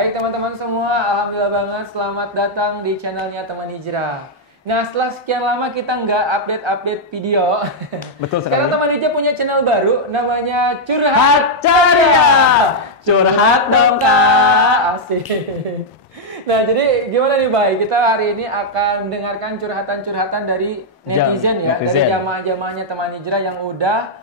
Baik teman-teman semua, alhamdulillah banget selamat datang di channelnya Teman Hijrah. Nah setelah sekian lama kita nggak update video, Betul sekali. sekarang Teman Hijrah punya channel baru namanya Curhat Ceria. Curhat dong kak. Asik. Nah jadi gimana nih Bay, kita hari ini akan mendengarkan curhatan-curhatan dari netizen ya, dari jamaah-jamaahnya Teman Hijrah yang udah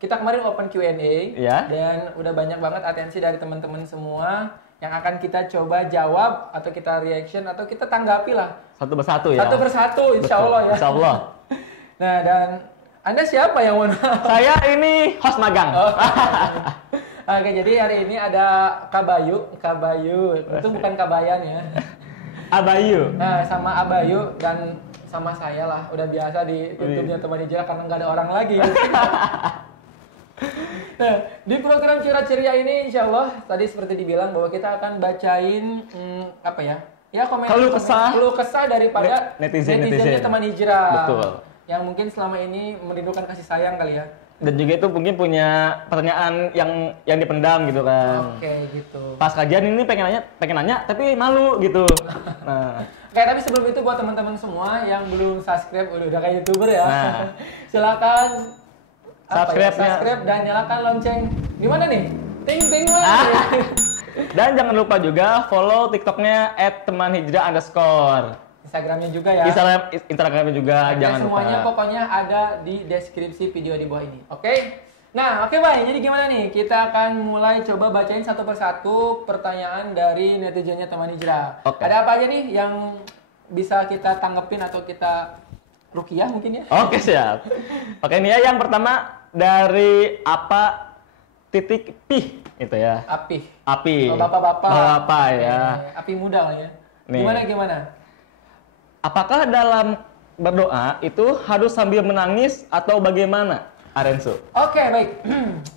kita kemarin open Q&A ya. Dan udah banyak banget atensi dari teman-teman semua yang akan kita coba jawab atau kita reaction atau kita tanggapi lah. Satu persatu ya. Satu persatu insya Allah ya. Insya Allah. Nah dan Anda siapa yang mau? Saya ini host magang. Oh. Oke jadi hari ini ada Kabayu. Itu bukan Kabayan ya. Abayu. Nah sama Abayu dan sama saya lah. Udah biasa di YouTube-nya Teman Hijrah karena nggak ada orang lagi. Nah, di program Curhat Ceria ini insya Allah tadi seperti dibilang bahwa kita akan bacain komen keluh kesah daripada netizennya Teman Hijrah. Betul. Yang mungkin selama ini merindukan kasih sayang kali ya. Dan juga itu mungkin punya pertanyaan yang dipendam gitu kan. Oke, gitu. Pas kajian ini pengen nanya tapi malu gitu. Nah. Oke, tapi sebelum itu buat teman-teman semua yang belum subscribe udah kayak YouTuber ya. Nah. Silakan subscribe dan nyalakan lonceng. Gimana nih? Ting mana? Dan jangan lupa juga follow TikToknya @temanhijrah_. Instagramnya juga ya. Instagramnya juga jangan lupa. Semuanya pokoknya ada di deskripsi video di bawah ini. Oke? Nah, oke Bay. Jadi gimana nih? Kita akan mulai coba bacain satu persatu pertanyaan dari netizennya Teman Hijrah. Oke. Ada apa aja nih yang bisa kita tanggepin atau kita rukiah mungkin ya? Oke, siap. Oke, ini ya yang pertama dari apa titik pih itu ya. Api. Oh, bapak-bapak ya. Api muda lah ya. Nih. Gimana? Apakah dalam berdoa itu harus sambil menangis atau bagaimana, Arensu? Oke, baik.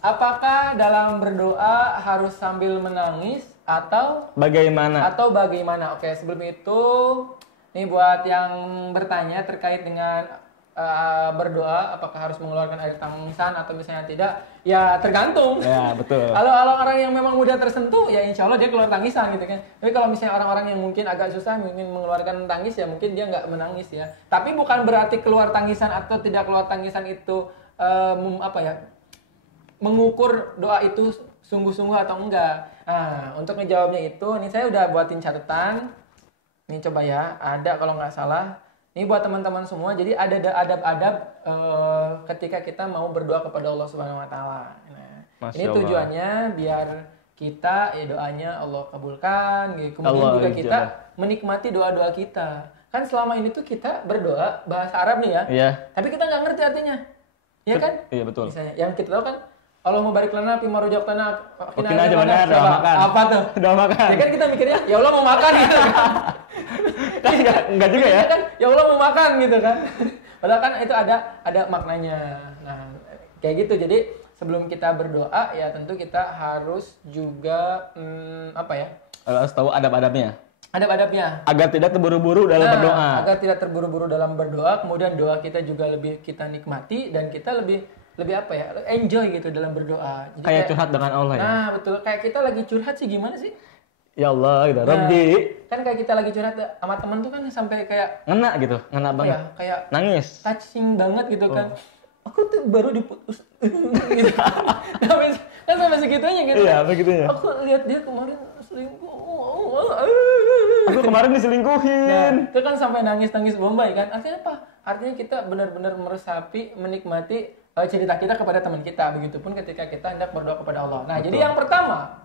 Apakah dalam berdoa harus sambil menangis atau bagaimana? Oke, sebelum itu nih buat yang bertanya terkait dengan berdoa apakah harus mengeluarkan air tangisan atau misalnya tidak, ya tergantung. Ya, betul. Kalau orang yang memang mudah tersentuh ya insya Allah dia keluar tangisan gitu kan. Tapi kalau misalnya orang-orang yang mungkin agak susah ingin mengeluarkan tangis ya mungkin dia nggak menangis ya. Tapi bukan berarti keluar tangisan atau tidak keluar tangisan itu mengukur doa itu sungguh-sungguh atau enggak. Nah, untuk menjawabnya itu nih saya udah buatin catatan. Nih coba ya, ada kalau nggak salah. Ini buat teman-teman semua, jadi ada adab-adab ketika kita mau berdoa kepada Allah Subhanahu Wa Taala. Nah, ini tujuannya biar kita doanya Allah kabulkan, gitu. Kemudian juga kita menikmati doa-doa kita. Kan selama ini tuh kita berdoa bahasa Arab nih ya, tapi kita nggak ngerti artinya, ya kan? Iya betul. Misalnya, yang kita tahu kan Allah mau barik lana, pima rojak tanah, kita aja mana doa makan. Apa tuh? Doa makan. Ya kan kita mikirnya, ya Allah mau makan gitu. Kan enggak juga ya? Kan ya Allah mau makan gitu kan. Padahal kan itu ada maknanya. Nah, kayak gitu. Jadi sebelum kita berdoa ya tentu kita harus juga harus tahu adab-adabnya. Adab-adabnya. Agar tidak terburu-buru dalam berdoa. Agar tidak terburu-buru dalam berdoa, kemudian doa kita juga lebih kita nikmati dan kita lebih enjoy gitu dalam berdoa. Jadi kayak curhat dengan Allah ya. Nah, betul. Kayak kita lagi curhat sih gimana sih? Ya Allah gitu, Rabbi. Kan kayak kita lagi curhat sama temen tuh kan sampai kayak ngena banget. Kayak nangis. Touching banget gitu kan. Aku tuh baru diputus. Gitu. Kan sampai segitunya gitu. Iya, begitunya. Aku lihat dia kemarin selingkuh. Aku kemarin diselingkuhin. Nah, itu kan sampai nangis-nangis bombay kan. Artinya apa? Artinya kita benar-benar meresapi, menikmati cerita kita kepada teman kita. Begitupun ketika kita hendak berdoa kepada Allah. Nah, jadi yang pertama,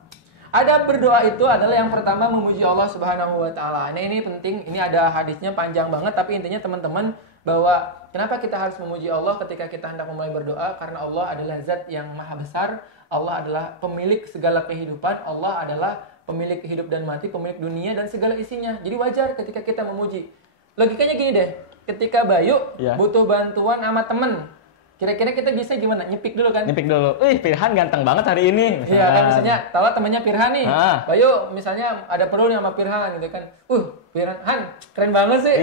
adab berdoa itu adalah yang pertama memuji Allah Subhanahu Wa Taala. Nah, ini penting. Ini ada hadisnya panjang banget, tapi intinya teman-teman bahwa kenapa kita harus memuji Allah ketika kita hendak memulai berdoa? Karena Allah adalah Zat yang maha besar. Allah adalah pemilik segala kehidupan. Allah adalah pemilik hidup dan mati, pemilik dunia dan segala isinya. Jadi wajar ketika kita memuji. Logikanya gini deh, ketika Bayu butuh bantuan sama temen, kira-kira kita bisa gimana? Nyepik dulu kan? Nyepik dulu. Firhan ganteng banget hari ini. Iya kan, misalnya tahu temennya Firhan nih. Bayu misalnya ada perlu nih sama Firhan gitu kan. Firhan keren banget sih.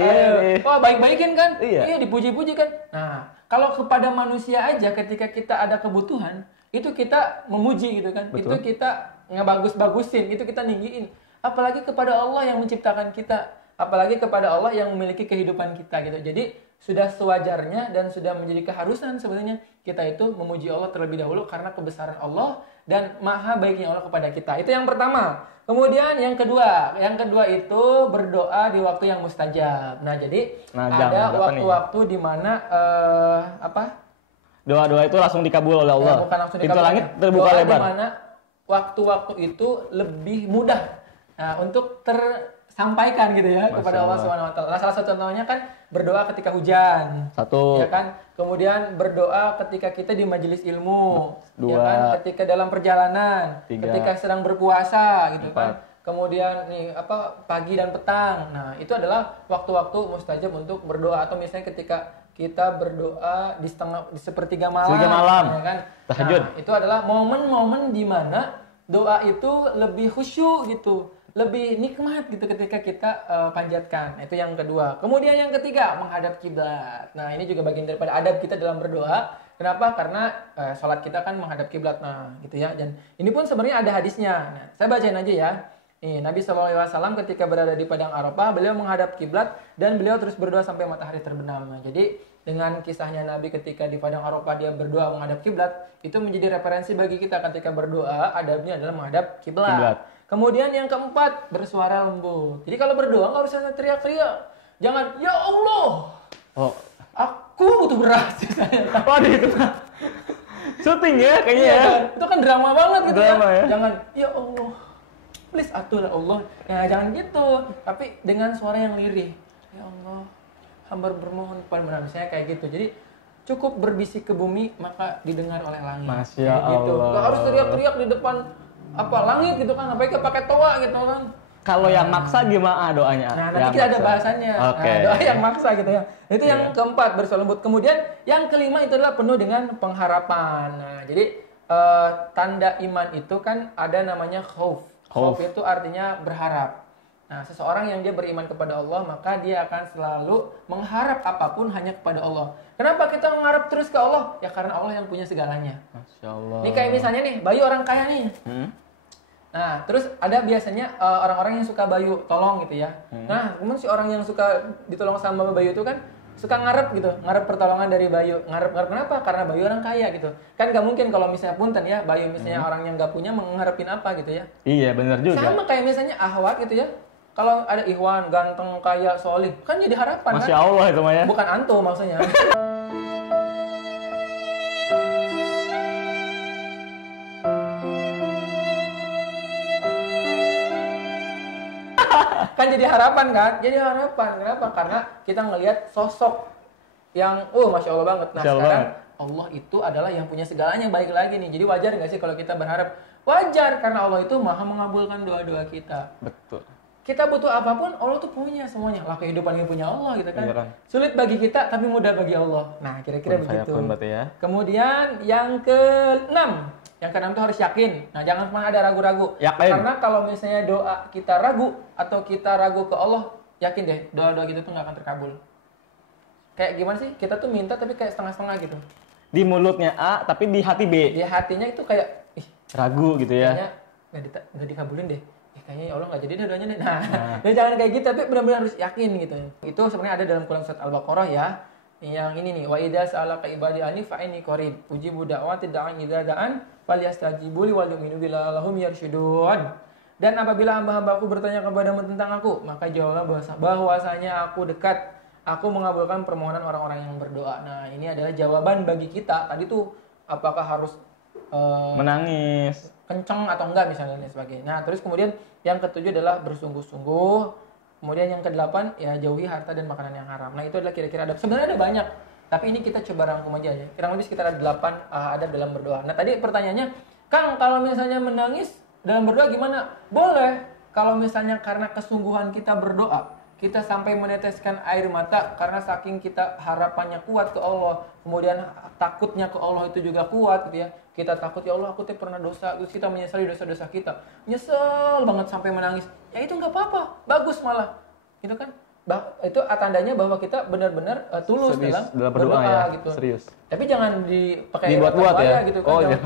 Wah, baik-baikin kan? Iya, dipuji-puji kan. Nah, kalau kepada manusia aja ketika kita ada kebutuhan, itu kita memuji gitu kan. Betul. Itu kita ngebagus-bagusin, itu kita ninggiin. Apalagi kepada Allah yang menciptakan kita, apalagi kepada Allah yang memiliki kehidupan kita gitu. Jadi sudah sewajarnya dan sudah menjadi keharusan sebenarnya kita itu memuji Allah terlebih dahulu karena kebesaran Allah dan maha baiknya Allah kepada kita. Itu yang pertama. Kemudian yang kedua itu berdoa di waktu yang mustajab. Nah, jadi ada waktu-waktu di mana doa-doa itu langsung dikabul oleh Allah. Ya, bukan langsung pintu dikabul. langit terbuka doa lebar. Di mana waktu-waktu itu lebih mudah untuk tersampaikan gitu ya kepada Allah Subhanahu wa taala. Nah, salah satu contohnya kan berdoa ketika hujan. Satu. Ya kan? Kemudian berdoa ketika kita di majelis ilmu. Dua. Ya kan? Ketika dalam perjalanan, Tiga. ketika sedang berpuasa gitu 4. kan. Kemudian pagi dan petang. Nah, itu adalah waktu-waktu mustajab untuk berdoa atau misalnya ketika kita berdoa di sepertiga malam. Ya kan? Tahajud. Nah, itu adalah momen-momen di mana doa itu lebih khusyuk gitu, lebih nikmat gitu ketika kita panjatkan. Itu yang kedua. Kemudian yang ketiga, menghadap kiblat. Nah, ini juga bagian daripada adab kita dalam berdoa. Kenapa? Karena sholat kita kan menghadap kiblat. Nah, gitu ya. Dan ini pun sebenarnya ada hadisnya. Nah, saya bacain aja ya. Nih, Nabi SAW ketika berada di Padang Arafah, beliau menghadap kiblat dan beliau terus berdoa sampai matahari terbenam. Nah, jadi dengan kisahnya Nabi ketika di Padang Arafah dia berdoa menghadap kiblat, itu menjadi referensi bagi kita ketika berdoa, adabnya adalah menghadap kiblat. Kemudian yang keempat, bersuara lembut. Jadi kalau berdoa nggak usah teriak-teriak. Jangan, ya Allah, aku butuh beras. Waduh, itu syuting ya kayaknya ya. Itu kan drama banget gitu drama, ya. Jangan, ya Allah, please atur Allah. Ya jangan gitu, tapi dengan suara yang lirih. Ya Allah, hamba bermohon kepada misalnya kayak gitu. Jadi cukup berbisik ke bumi maka didengar oleh langit. Masya Allah. Gitu. Gak harus teriak-teriak di depan langit gitu kan, apalagi pakai toa gitu kan. Kalau yang maksa gimana doanya? Nah, nanti kita ada bahasannya. Okay. Nah, doa yang maksa gitu ya. Itu yang keempat, bersuara lembut. Kemudian yang kelima itu adalah penuh dengan pengharapan. Nah, jadi tanda iman itu kan ada namanya khauf. Khauf itu artinya berharap. Nah, seseorang yang dia beriman kepada Allah, maka dia akan selalu mengharap apapun hanya kepada Allah. Kenapa kita mengharap terus ke Allah? Ya karena Allah yang punya segalanya. Masya Allah. Ini kayak misalnya nih, Bayu orang kaya nih. Nah, terus ada biasanya orang-orang yang suka Bayu tolong gitu ya. Nah, kemudian si orang yang suka ditolong sama Bayu itu kan suka ngarep gitu, ngarep pertolongan dari Bayu. Ngarep kenapa? Karena Bayu orang kaya gitu. Kan gak mungkin kalau misalnya punten ya, Bayu misalnya orang yang gak punya mengharapin apa gitu ya. Iya, benar juga. Sama kayak misalnya Ahwat gitu ya. Kalau ada Ikhwan, ganteng, kaya, solih, kan jadi harapan. Masya Allah itu Maya. Bukan antum maksudnya. Kan jadi harapan kan? Jadi harapan. Kenapa? Karena kita ngelihat sosok yang Masya Allah banget. Nah sekarang Allah itu adalah yang punya segalanya, baik lagi nih. Jadi wajar nggak sih kalau kita berharap? Wajar, karena Allah itu maha mengabulkan doa-doa kita. Betul. Kita butuh apapun, Allah tuh punya semuanya. Lah kehidupan ini punya Allah gitu kan. Iya, kan. Sulit bagi kita, tapi mudah bagi Allah. Nah kira-kira begitu. Ya. Kemudian yang keenam. Yang keenam itu harus yakin. Nah, jangan pernah ada ragu-ragu. Yakin. Karena kalau misalnya doa kita ragu atau kita ragu ke Allah, yakin deh doa-doa kita tuh nggak akan terkabul. Kayak gimana sih? Kita tuh minta tapi kayak setengah-setengah gitu. Di mulutnya A, tapi di hati B. Di hatinya itu kayak ragu gitu ya. Kayaknya nggak dikabulin deh. Kayaknya ya Allah nggak jadi deh doanya deh. Nah, jangan kayak gitu, tapi benar-benar harus yakin gitu. Itu sebenarnya ada dalam Quran surat Al-Baqarah ya. Yang ini nih, wa idza sa'alaka ibadi anni fa inni qarib ujibu da'watid da'i idza da'an falyastajibu li wal yu'minu billahi lahum yarshudun. Dan apabila hamba-hambaku bertanya kepadamu tentang aku, maka jawablah bahwasanya aku dekat, aku mengabulkan permohonan orang-orang yang berdoa. Nah, ini adalah jawaban bagi kita. Tadi tuh apakah harus menangis, kenceng atau enggak misalnya dan sebagainya. Nah, terus kemudian yang ketujuh adalah bersungguh-sungguh. Kemudian yang kedelapan ya jauhi harta dan makanan yang haram. Nah, itu adalah kira-kira adab. Sebenarnya ada banyak, tapi ini kita coba rangkum aja ya. Kurang lebih sekitar ada 8 adab dalam berdoa. Nah, tadi pertanyaannya, Kang, kalau misalnya menangis dalam berdoa gimana? Boleh. Kalau misalnya karena kesungguhan kita berdoa, kita sampai meneteskan air mata karena saking kita harapannya kuat ke Allah, kemudian takutnya ke Allah itu juga kuat gitu ya. Kita takut, ya Allah aku tuh pernah dosa, terus kita menyesali dosa-dosa kita. Nyesel banget sampai menangis. Ya itu nggak apa-apa, bagus malah. Gitu kan? Itu tandanya bahwa kita benar-benar tulus dalam berdoa ya, gitu. Serius. Tapi jangan dipakai dibuat-buat ya. gitu kan. Oh iya.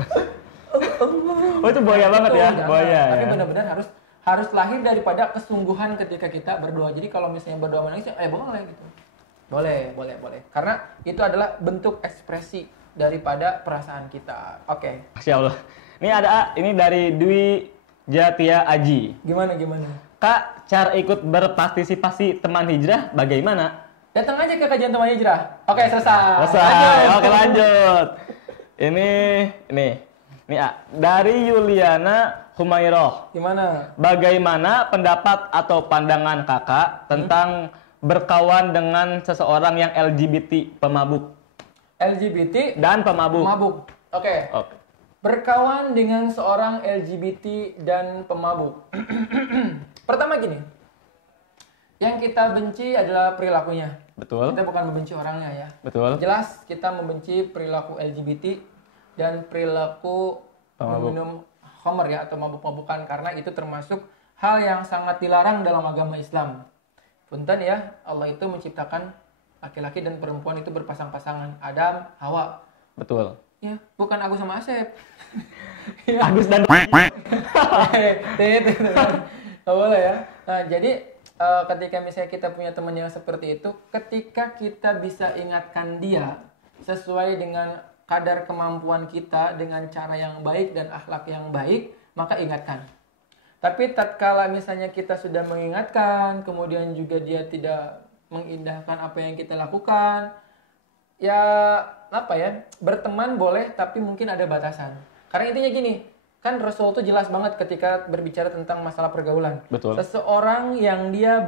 Oh itu buaya banget ya, buaya. Tapi ya. benar-benar harus lahir daripada kesungguhan ketika kita berdoa. Jadi kalau misalnya berdoa menangis, boleh gitu. Boleh. Karena itu adalah bentuk ekspresi daripada perasaan kita. Oke. Masya Allah. Ini dari Dwi Jatia Aji. Gimana? Kak, cara ikut berpartisipasi teman hijrah bagaimana? Datang aja ke kajian teman hijrah. Oke, selesai. Oke, lanjut. Ini dari Yuliana Humairoh. Gimana? Bagaimana pendapat atau pandangan kakak tentang berkawan dengan seseorang yang LGBT pemabuk? LGBT dan pemabuk. Oke. Berkawan dengan seorang LGBT dan pemabuk. Pertama gini, yang kita benci adalah perilakunya. Betul. Kita bukan membenci orangnya ya. Betul. Jelas kita membenci perilaku LGBT dan perilaku meminum khamr ya atau mabuk-mabukan karena itu termasuk hal yang sangat dilarang dalam agama Islam. Punten ya, Allah itu menciptakan laki-laki dan perempuan itu berpasang-pasangan, Adam, Hawa. Betul. Ya, bukan Agus sama Asep. Agus dan Nggak boleh ya. Nah, jadi ketika misalnya kita punya teman yang seperti itu, ketika kita bisa ingatkan dia sesuai dengan kadar kemampuan kita dengan cara yang baik dan akhlak yang baik, maka ingatkan. Tapi tatkala misalnya kita sudah mengingatkan, kemudian juga dia tidak mengindahkan apa yang kita lakukan, ya berteman boleh tapi mungkin ada batasan. Karena intinya gini, kan Rasul itu jelas banget ketika berbicara tentang masalah pergaulan. Betul. Seseorang yang dia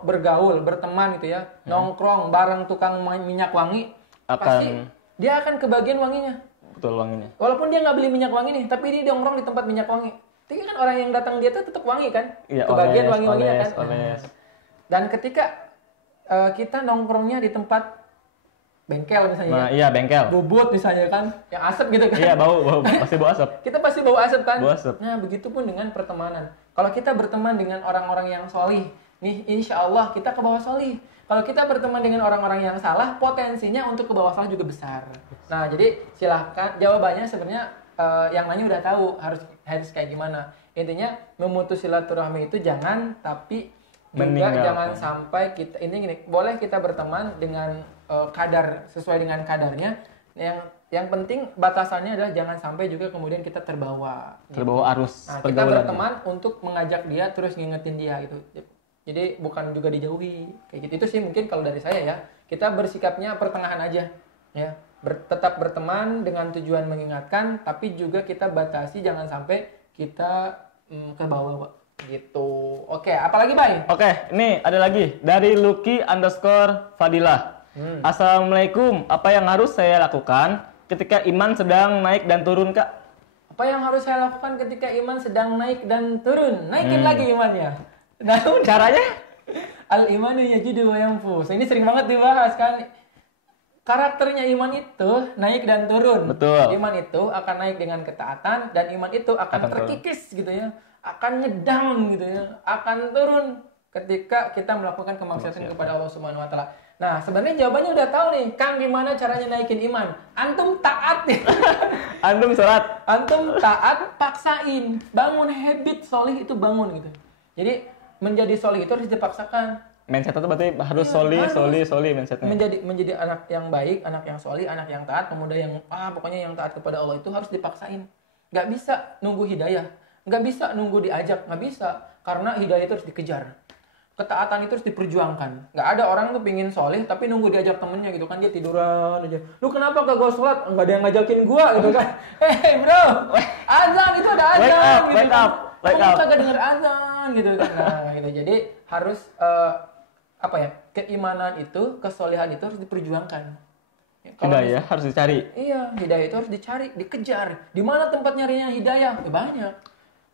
bergaul, berteman gitu ya, nongkrong bareng tukang minyak wangi, pasti dia akan kebagian wanginya. Betul, wanginya. Walaupun dia nggak beli minyak wangi nih, tapi dia nongkrong di tempat minyak wangi. Tapi kan orang yang datang dia tuh tetap wangi kan? Iya, kebagian wangi-wanginya kan? Oles. Dan ketika kita nongkrongnya di tempat bengkel misalnya. Nah, iya bengkel. Bubut misalnya kan, yang asap gitu kan. Iya, bau pasti bau asap. Kita pasti bau asap kan? Bau asap. Nah, begitupun dengan pertemanan. Kalau kita berteman dengan orang-orang yang solih, nih insya Allah kita ke bawah solih. Kalau kita berteman dengan orang-orang yang salah, potensinya untuk ke bawah salah juga besar. Nah, jadi silahkan jawabannya sebenarnya yang nanya udah tahu harus kayak gimana. Intinya memutus silaturahmi itu jangan, tapi juga jangan sampai kita ini gini, boleh kita berteman dengan kadar sesuai dengan kadarnya. Yang penting batasannya adalah jangan sampai juga kemudian kita terbawa arus. Nah, kita berteman untuk mengajak dia terus ngingetin dia gitu. Jadi bukan juga dijauhi kayak gitu. Itu sih mungkin kalau dari saya ya. Kita bersikapnya pertengahan aja ya. Tetap berteman dengan tujuan mengingatkan, tapi juga kita batasi jangan sampai kita ke bawah gitu. Oke, apalagi Bay? Oke, ini ada lagi dari Lucky_Fadilah. Assalamualaikum, apa yang harus saya lakukan ketika iman sedang naik dan turun, Kak? Apa yang harus saya lakukan ketika iman sedang naik dan turun? Naikin lagi imannya. Nah, caranya? Al-imanu yajidu wa yanfus. Ini sering banget dibahas kan. Karakternya iman itu naik dan turun. Betul. Iman itu akan naik dengan ketaatan dan iman itu akan terkikis gitu ya. Akan ngedown gitu ya. Akan turun ketika kita melakukan kemaksiatan kepada Allah Subhanahu wa taala. Nah, sebenarnya jawabannya udah tahu nih, Kang, gimana caranya naikin iman? Antum taat nih. Antum sholat. Antum taat, paksain. Bangun habit solih itu bangun gitu. Jadi menjadi solih itu harus dipaksakan. Mindset itu berarti harus solih mindsetnya. Menjadi anak yang baik, anak yang solih, anak yang taat, pemuda yang pokoknya yang taat kepada Allah itu harus dipaksain. Nggak bisa nunggu hidayah, nggak bisa nunggu diajak, nggak bisa. Karena hidayah itu harus dikejar. Ketaatan itu harus diperjuangkan. Nggak ada orang tuh pingin solih tapi nunggu diajak temennya gitu kan, dia tiduran aja. Lu kenapa kagak sholat? Nggak ada yang ngajakin gua gitu kan. Bro, azan itu ada azan gitu kan. Wake up. Kagak denger azan gitu kan. Nah, gitu. Jadi harus keimanan itu, kesolihan itu harus diperjuangkan. Hidayah harus dicari. Iya, hidayah itu harus dicari, dikejar. Di mana tempat nyarinya hidayah? Ya, banyak.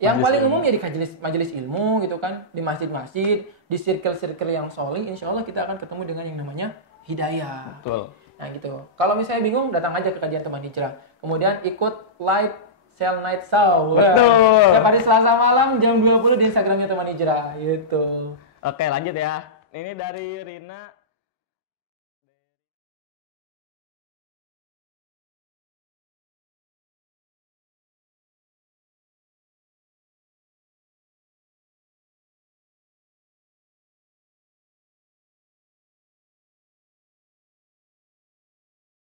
Yang paling umum ya di majelis ilmu gitu kan, di masjid-masjid, di circle-circle yang solih, insya Allah kita akan ketemu dengan yang namanya hidayah. Betul. Nah gitu. Kalau misalnya bingung, datang aja ke kajian teman hijrah. Kemudian ikut live Sel Night Show. Betul. Setiap hari Selasa malam jam 20 di Instagramnya teman hijrah gitu. Oke, lanjut ya. Ini dari Rina